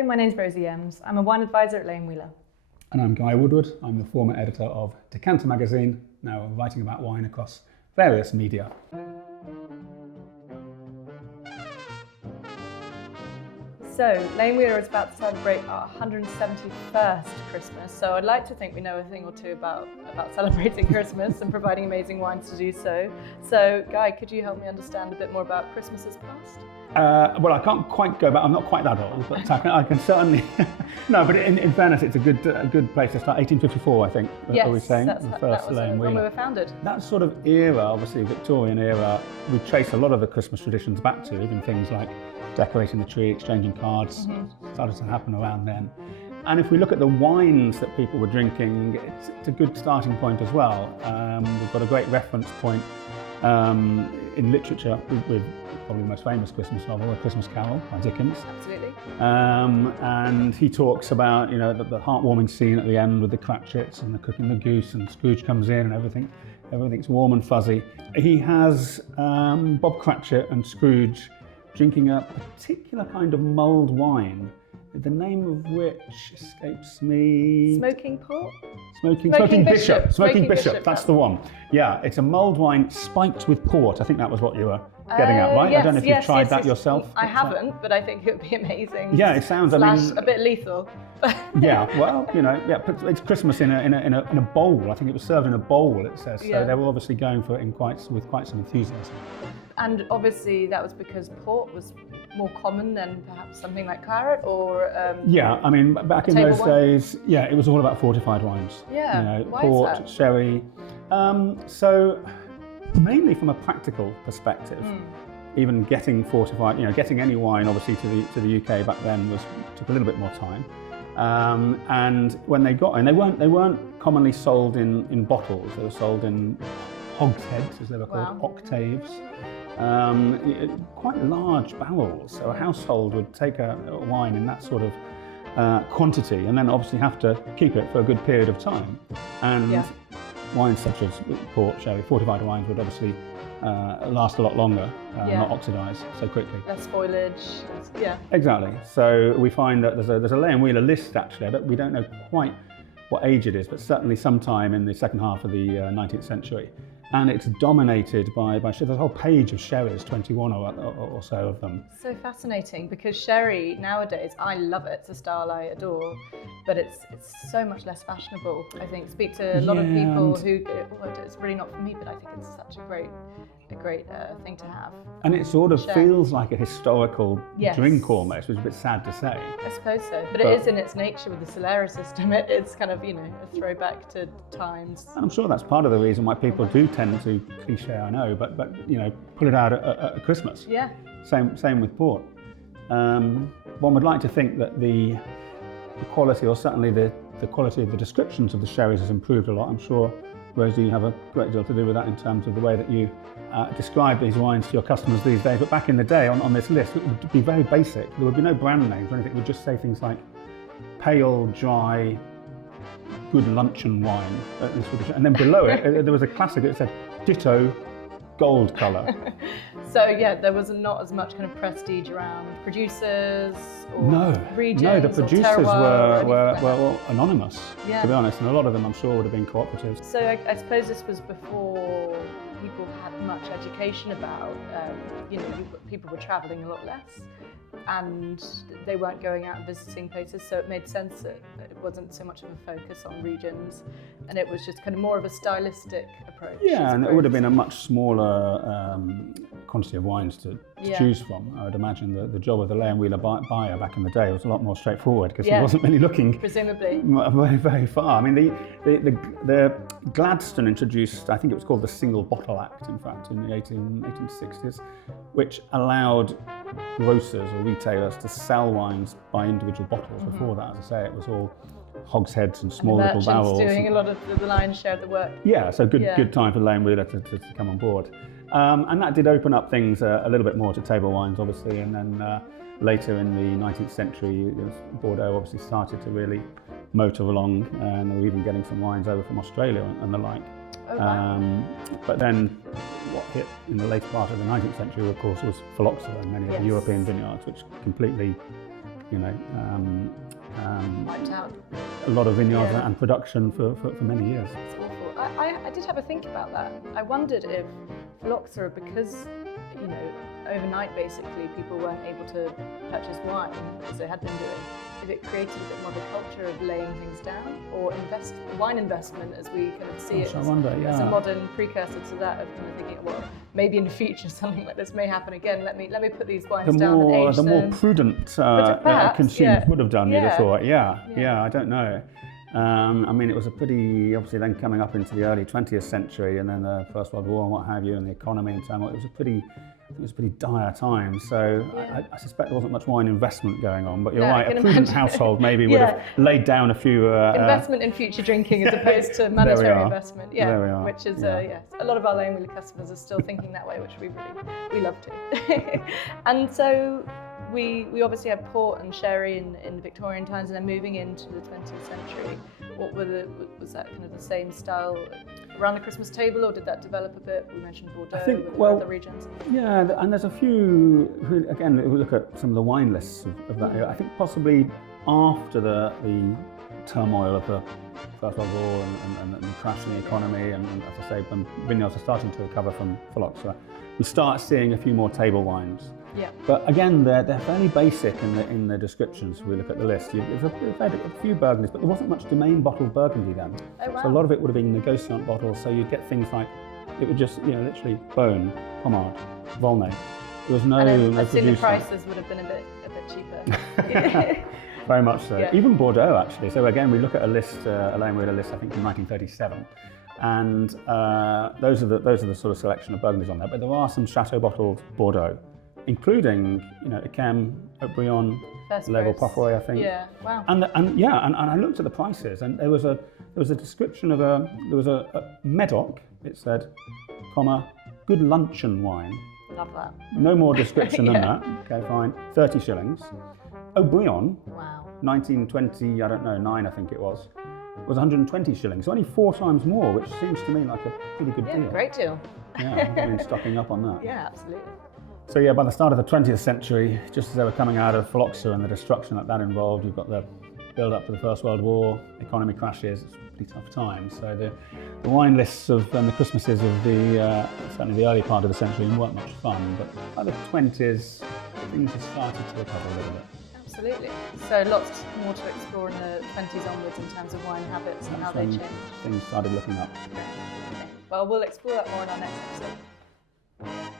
Hello, my name's Rosie Emms. I'm a wine advisor at Lane Wheeler. And I'm Guy Woodward. I'm the former editor of Decanter magazine, now writing about wine across various media. So, Lane Wheeler is about to celebrate our 171st Christmas, so I'd like to think we know a thing or two about celebrating Christmas and providing amazing wines to do so. So, Guy, could you help me understand a bit more about Christmas's past? Well, I can't quite go back. I'm not quite that old, but I can certainly. No, but in fairness, it's a good place to start. 1854, I think. Yes, are we saying that was Lane when we Wheeler. were founded. That sort of era, obviously Victorian era, we trace a lot of the Christmas traditions back to, even things like decorating the tree, exchanging cards, started to happen around then. And if we look at the wines that people were drinking, it's a good starting point as well. We've got a great reference point in literature with probably the most famous Christmas novel, A Christmas Carol by Dickens. Absolutely. And he talks about, the heartwarming scene at the end with the Cratchits and the cooking the goose, and Scrooge comes in and everything's warm and fuzzy. He has Bob Cratchit and Scrooge drinking a particular kind of mulled wine, the name of which escapes me. Smoking port? Smoking Bishop. Smoking Bishop, that's the one. Yeah, it's a mulled wine spiked with port. I think that was what you were getting at, right? Yes, I don't know if you've tried that yourself. I haven't, but I think it would be amazing. Yeah, it sounds, a bit lethal. Yeah, well, but it's Christmas in a bowl. I think it was served in a bowl, it says. So they were obviously going for it with quite some enthusiasm. And obviously that was because port was more common than perhaps something like claret, or yeah, I mean, back in those days, it was all about fortified wines. Yeah, why port, is that? sherry. So mainly from a practical perspective, even getting fortified, getting any wine obviously to the UK back then took a little bit more time. And when they got in, they weren't commonly sold in bottles. They were sold in hogsheads, as they were called, octaves. Quite large barrels, so a household would take a wine in that sort of quantity and then obviously have to keep it for a good period of time. And wines such as port, sherry, fortified wines would obviously last a lot longer, not oxidise so quickly. Less spoilage, Exactly. So we find that there's a Lane Wheeler list actually. We don't know quite what age it is, but certainly sometime in the second half of the 19th century. And it's dominated by there's a whole page of sherries, 21 or so of them. So fascinating, because sherry nowadays, I love it. It's a style I adore, but it's so much less fashionable. I think speak to a lot of people who it's really not for me, but I think it's such a great thing to have. And it sort of feels like a historical drink almost, which is a bit sad to say. I suppose so, but it is in its nature with the Phylloxera system. It's kind of a throwback to times. And I'm sure that's part of the reason why people do tend to cliche, I know, but pull it out at Christmas. Yeah. Same with port. One would like to think that the quality, or certainly the quality of the descriptions of the sherries has improved a lot. I'm sure, Rosie, you have a great deal to do with that in terms of the way that you describe these wines to your customers these days. But back in the day, on this list, it would be very basic. There would be no brand names or anything. It would just say things like pale, dry, good luncheon wine. And then below it, there was a classic that said ditto, gold colour. So there was not as much kind of prestige around producers or regions. No, the producers were all anonymous, to be honest, and a lot of them I'm sure would have been cooperatives. So I suppose this was before people had much education about, people were travelling a lot less, and they weren't going out and visiting places, so it made sense that it wasn't so much of a focus on regions, and it was just kind of more of a stylistic approach. Yeah, and it would have been a much smaller quantity of wines to choose from. I would imagine the job of the Lane Wheeler buyer back in the day was a lot more straightforward, because he wasn't really looking presumably very, very far. I mean, the Gladstone introduced, I think it was called the Single Bottle Act, in fact, in the 1860s, which allowed grocers or retailers to sell wines by individual bottles. Before that, as I say, it was all hogsheads and small little barrels. Doing a lot of the lion's share of the work. Yeah, so good time for Lane Wheeler to come on board. And that did open up things a little bit more to table wines, obviously, and then later in the 19th century, Bordeaux obviously started to really motor along, and they were even getting some wines over from Australia and the like. Oh, wow. But then what hit in the later part of the 19th century, of course, was Phylloxera in many of the European vineyards, which completely you know, Wiped out. a lot of vineyards Yeah. and production for many years. It's awful. I did have a think about that. I wondered if Phylloxera, because, you know, overnight basically people weren't able to purchase wine as they had been doing, if it created a bit more of a culture of laying things down, or wine investment as we kind of see it I wonder, as a yeah. modern precursor to that, of kind of thinking, well, maybe in the future something like this may happen again. Let me put these wines down and age The more them. prudent Perhaps, consumers yeah. would have done, you'd have Yeah. thought. Yeah. Yeah, I don't know. I mean, it was a pretty, obviously then coming up into the early 20th century, and then the First World War and what have you, and the economy and turmoil. It was a pretty dire time. So Yeah. I suspect there wasn't much wine investment going on. But you're No, I right, a can prudent imagine. household maybe would have laid down a few Investment in future drinking as opposed to There we monetary are. investment. There we are. Which is Yeah. a lot of our lane wheeler customers are still thinking that way, which we love to. And so we obviously had port and sherry in Victorian times, and then moving into the 20th century. Was that kind of the same style around the Christmas table, or did that develop a bit? We mentioned Bordeaux, I think, with other regions. Yeah, and there's a few, again, if we look at some of the wine lists of that era, I think possibly after the turmoil of the First World War and the crash in the economy, and as I say, when vineyards are starting to recover from Phylloxera, we start seeing a few more table wines. Yeah. But again, they're fairly basic in the descriptions. If we look at the list, there's a few Burgundies, but there wasn't much domain bottled Burgundy then. Oh, wow. So a lot of it would have been negociant bottles. So you'd get things like, it would just, you know, literally Beaune, Pommard, Volnay. There was no And no I assume the producer. prices would have been a bit cheaper. Very much so. Yeah. Even Bordeaux, actually. So again, we look at a list, a lane wheeler list, I think from 1937, and those are the sort of selection of Burgundies on there. But there are some chateau bottled Bordeaux, including, you know, Emms, Haut-Brion, Level Parfoy, I think. Yeah. Wow. And I looked at the prices, and there was a description of a Medoc. It said, good luncheon wine. Love that. No more description than Yeah. that. Okay, fine. 30 shillings. Haut-Brion, Wow. 1920, I don't know, 9 I think it was 120 shillings. So only 4 times more, which seems to me like a pretty good Yeah, deal. great deal. Yeah, I mean, stocking up on that. Yeah, absolutely. So yeah, by the start of the 20th century, just as they were coming out of Phylloxera and the destruction that involved, you've got the build up to the First World War, economy crashes, it's a pretty tough time. So the wine lists and the Christmases of certainly the early part of the century weren't much fun, but by the 20s, things have started to recover a little bit. Absolutely. So lots more to explore in the 20s onwards in terms of wine habits and how they That's when change. things started looking up. Okay. Well, we'll explore that more in our next episode.